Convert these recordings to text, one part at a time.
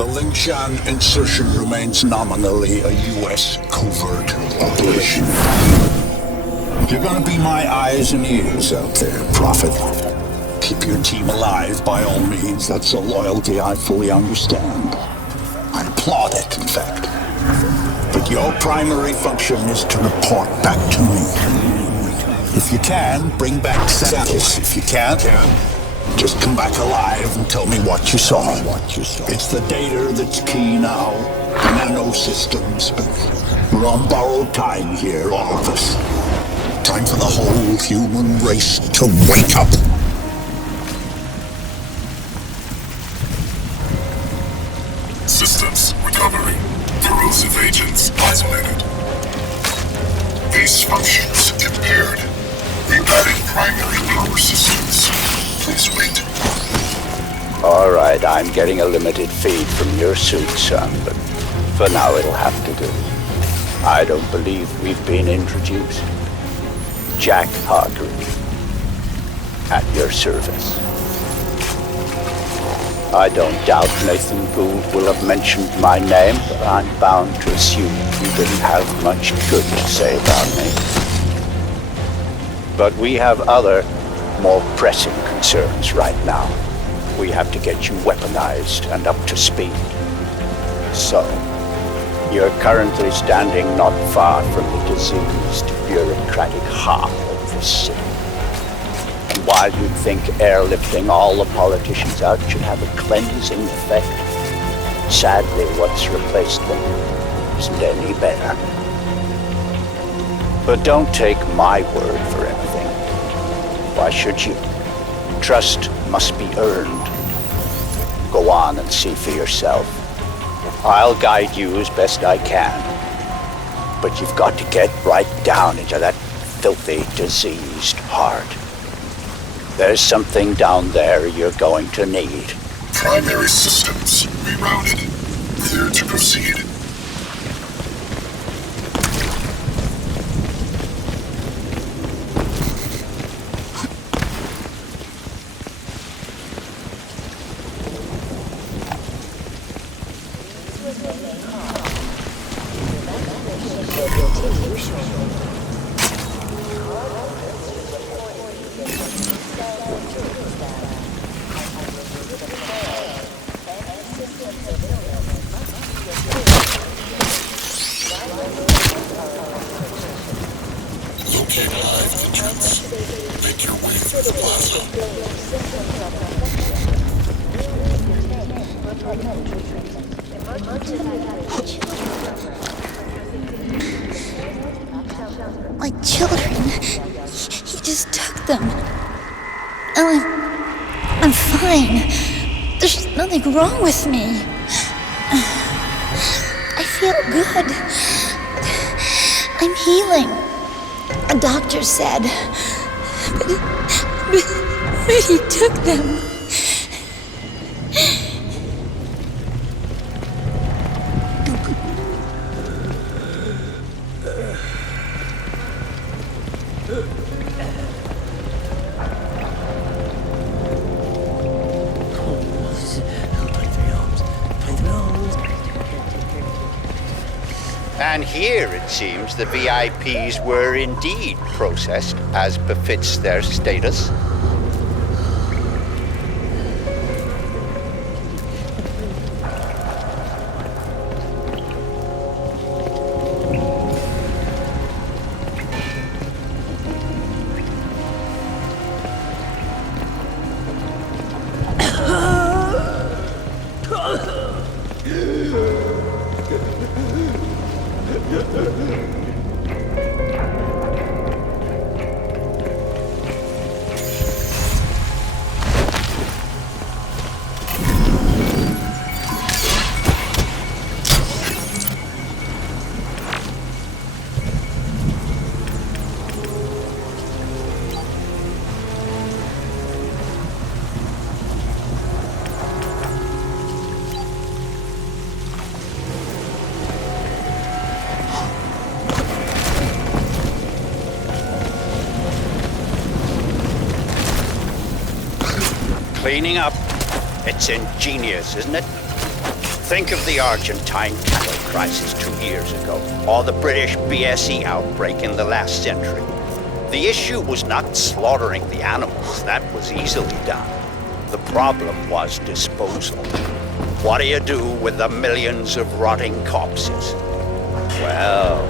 The Lingshan insertion remains nominally a U.S. covert operation. You're gonna be my eyes and ears out there, Prophet. Keep your team alive by all means. That's a loyalty I fully understand. I applaud it, in fact. But your primary function is to report back to me. If you can, bring back samples. If you can't, just come back alive and tell me what you saw. It's the data that's key now. The nano systems. We're on borrowed time here, all of us. Time for the whole human race to wake up. Systems recovering. Corrosive agents isolated. Base functions impaired. Rerouting primary power systems. Please wait. All right, I'm getting a limited feed from your suit, son, but for now it'll have to do. I don't believe we've been introduced. Jack Hargreave, at your service. I don't doubt Nathan Gould will have mentioned my name, but I'm bound to assume he didn't have much good to say about me. But we have other, more pressing concerns right now. We have to get you weaponized and up to speed. So, you're currently standing not far from the diseased, bureaucratic heart of the city. And while you'd think airlifting all the politicians out should have a cleansing effect, sadly what's replaced them isn't any better. But don't take my word for anything. Why should you? Trust must be earned. Go on and see for yourself. I'll guide you as best I can. But you've got to get right down into that filthy, diseased heart. There's something down there you're going to need. Primary systems rerouted. Clear to proceed. Locate live entrance. Make your way through the plaza. My children. He just took them. And I'm fine. There's nothing wrong with me. I feel good. I'm healing. A doctor said. But he took them. And here, it seems, the VIPs were indeed processed as befits their status. Cleaning up. It's ingenious, isn't it? Think of the Argentine cattle crisis 2 years ago, or the British BSE outbreak in the last century. The issue was not slaughtering the animals, that was easily done. The problem was disposal. What do you do with the millions of rotting corpses? Well,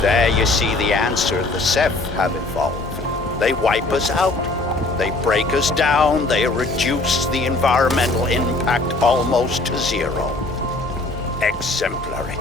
there you see the answer the Ceph have evolved. They wipe us out. They break us down. They reduce the environmental impact almost to zero. Exemplary.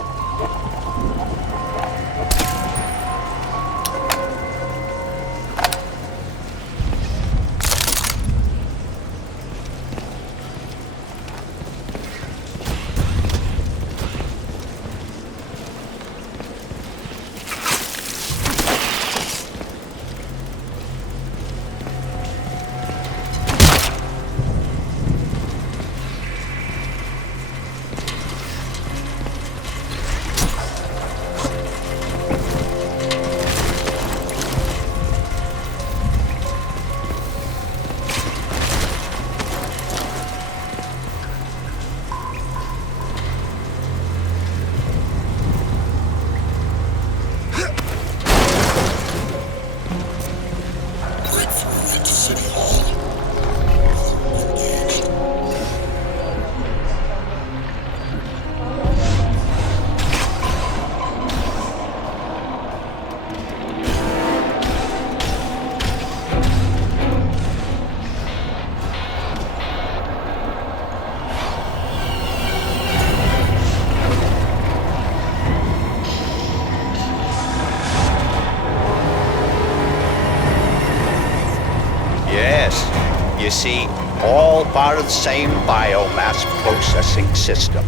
You see, all part of the same biomass processing system.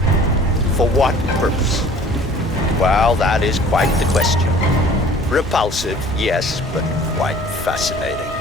For what purpose? Well, that is quite the question. Repulsive, yes, but quite fascinating.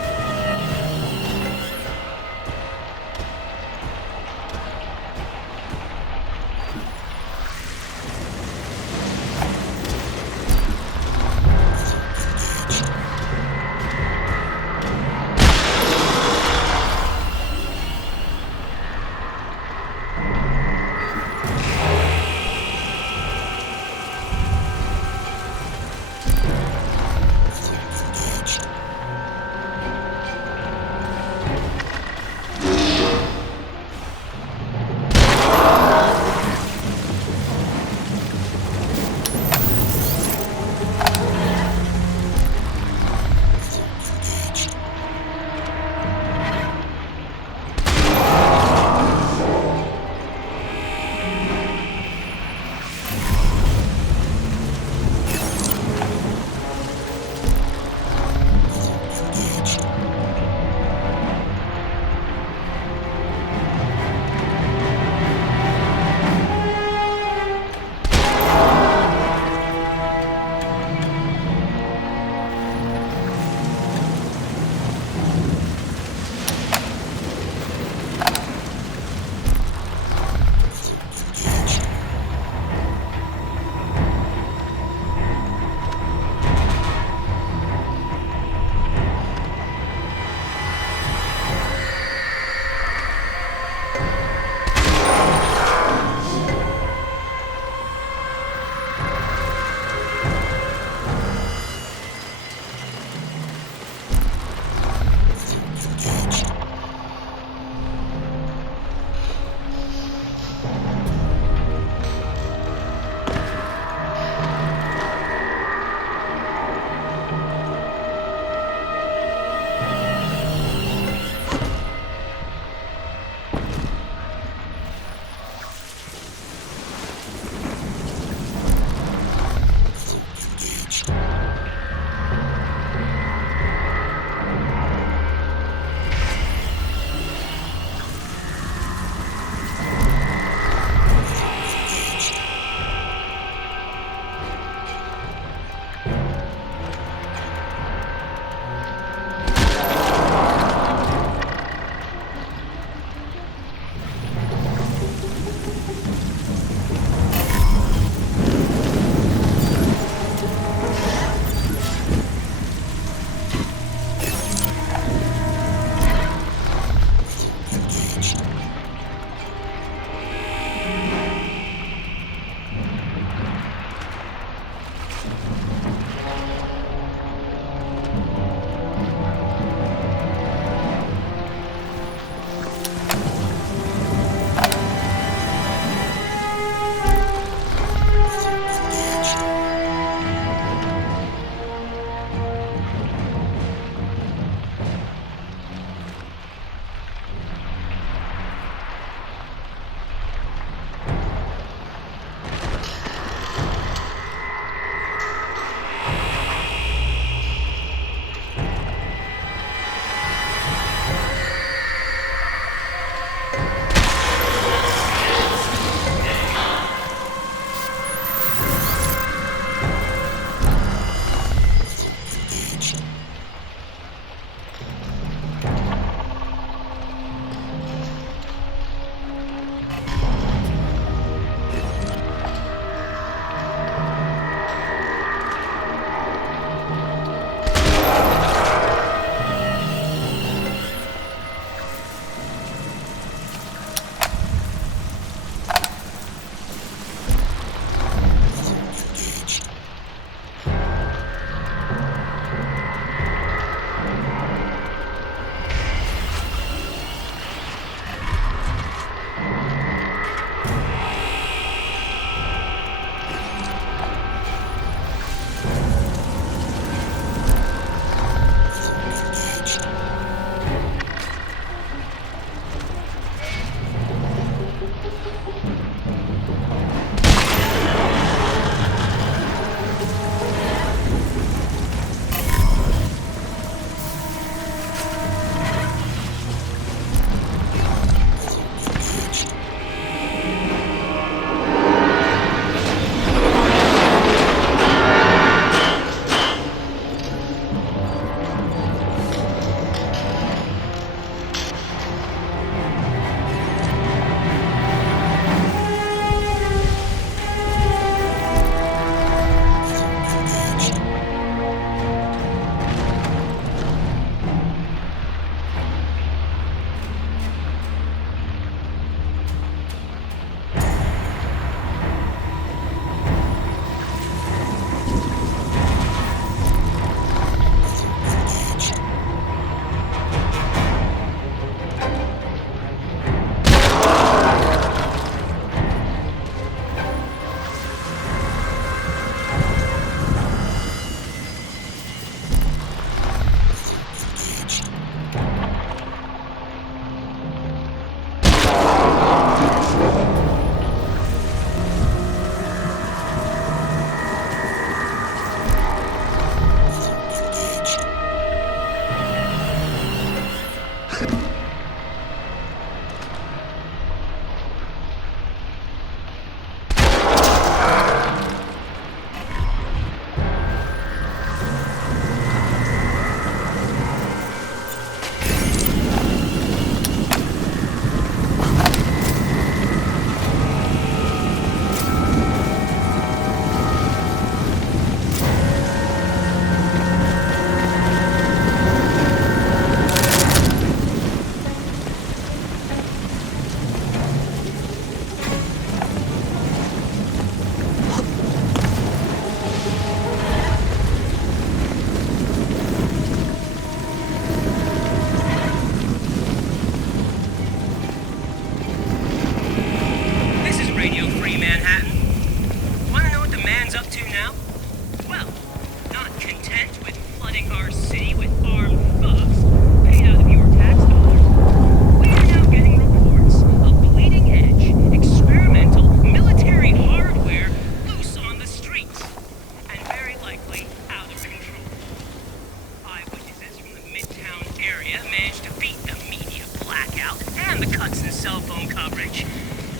bridge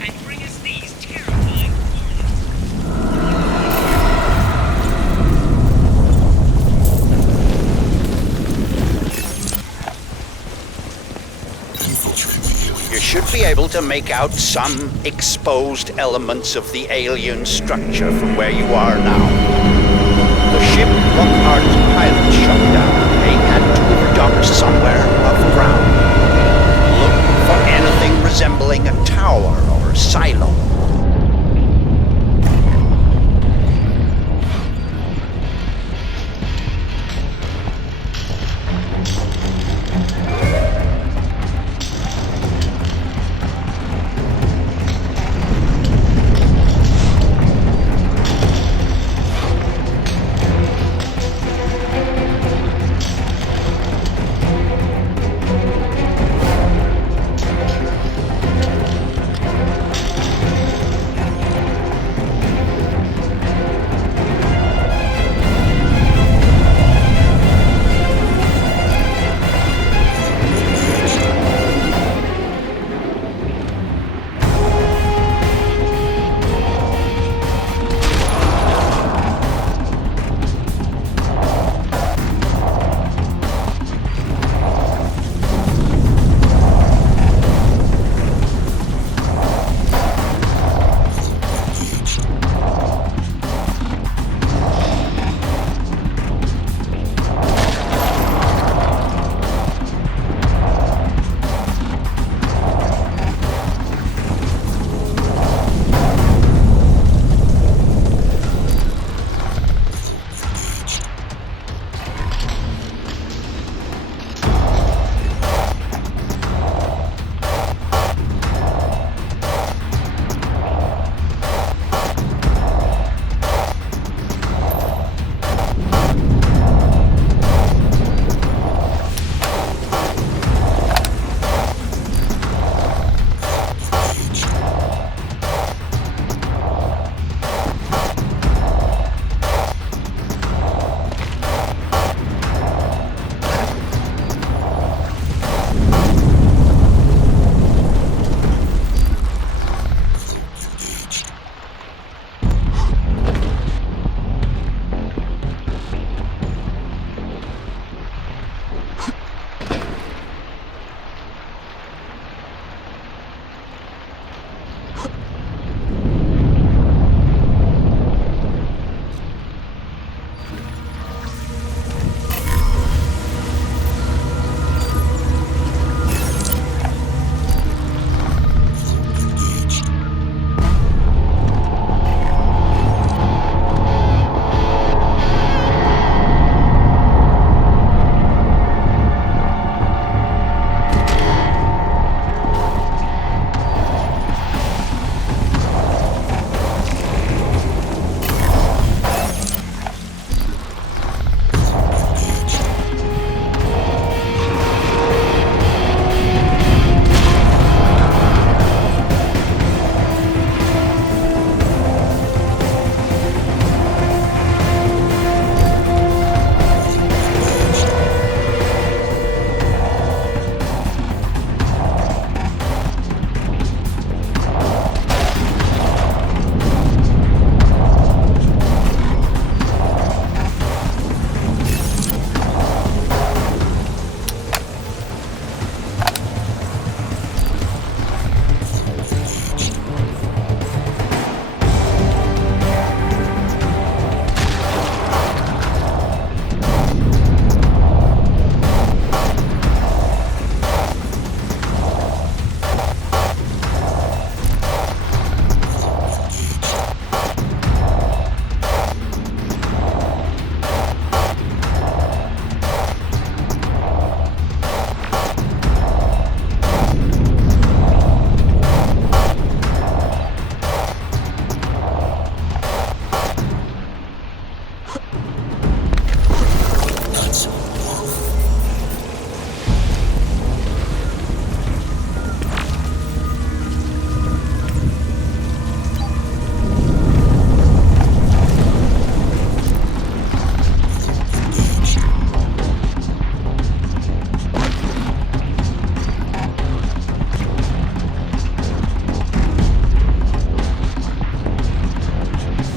and bring us these terrifying coordinates. You should be able to make out some exposed elements of the alien structure from where you are now. The ship Lockhart's pilot shut down may had to have docked somewhere above ground. Look for anything resembling a tower or a silo.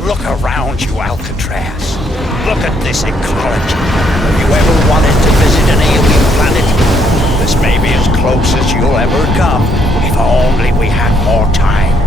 Look around you, Alcatraz. Look at this ecology. Have you ever wanted to visit an alien planet? This may be as close as you'll ever come, if only we had more time.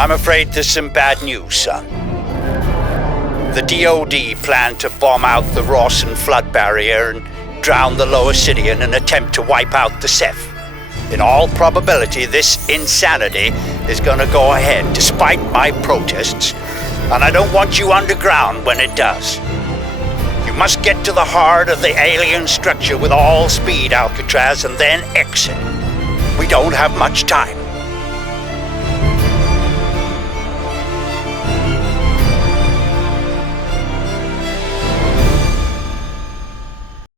I'm afraid there's some bad news, son. The DoD plan to bomb out the Rawson flood barrier and drown the lower city in an attempt to wipe out the Ceph. In all probability, this insanity is gonna go ahead despite my protests, and I don't want you underground when it does. You must get to the heart of the alien structure with all speed, Alcatraz, and then exit. We don't have much time.